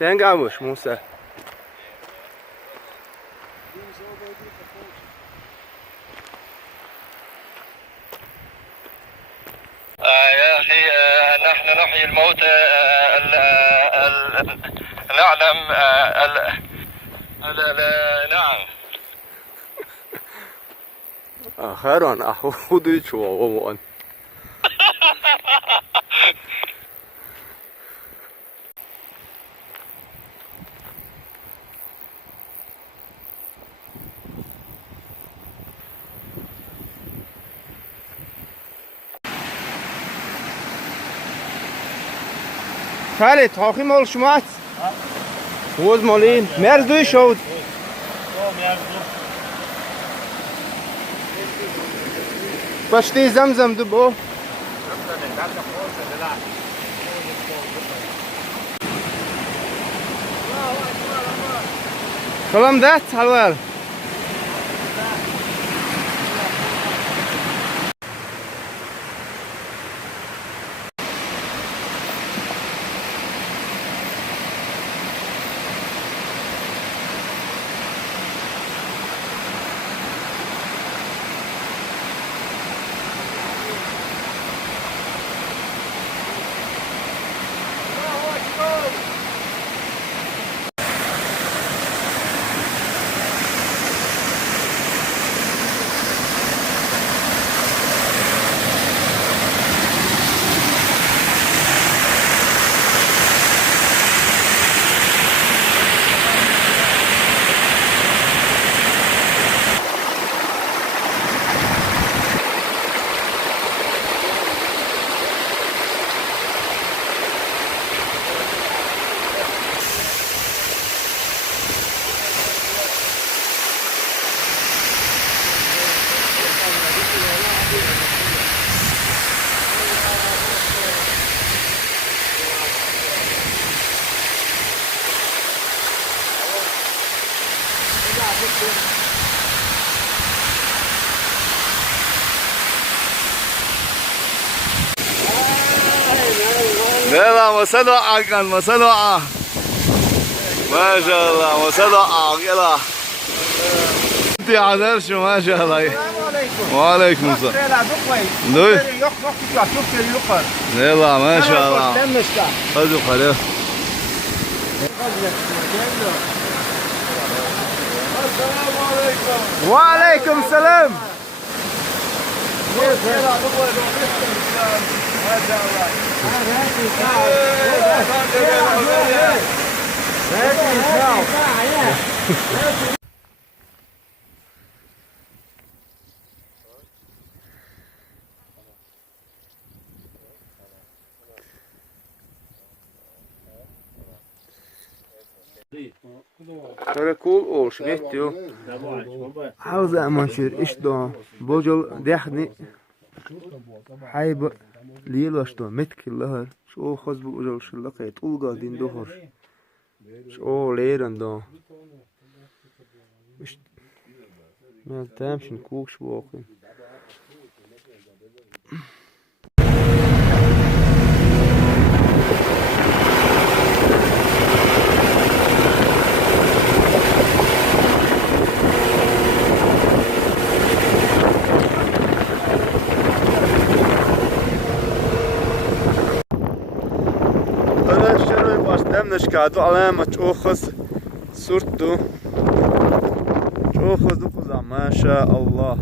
تنقعوش موسى. يا أخي نحن نحيي الموتى نعلم نعم. آخران أحودي شو وان. Khalid, hak je mal schmatz? Wo ist mal in? Mehr durchschaut. Was steht Zamzam du bo? Salam dat, halwal. يلا مسدوعة كان مسدوعة ما شاء الله مسدوعة يلا انت عذر شو ما شاء الله. وعليكم السلام. يلا ما شاء الله. خذوا خليه. السلام عليكم. وعليكم السلام. ما شاء الله. Şöyle cool olmuş, bitiyor. عاوز أمشير إيش ده بوجل دحني حيب ليل واشتو متك اللهر شو خز بوجل شلقة طولقة دين دهر شو ليرن ده مش ما تمشي نكوش واقع. نشكاتو علامة شوخص صورته شوخص دخزع ما شاء الله.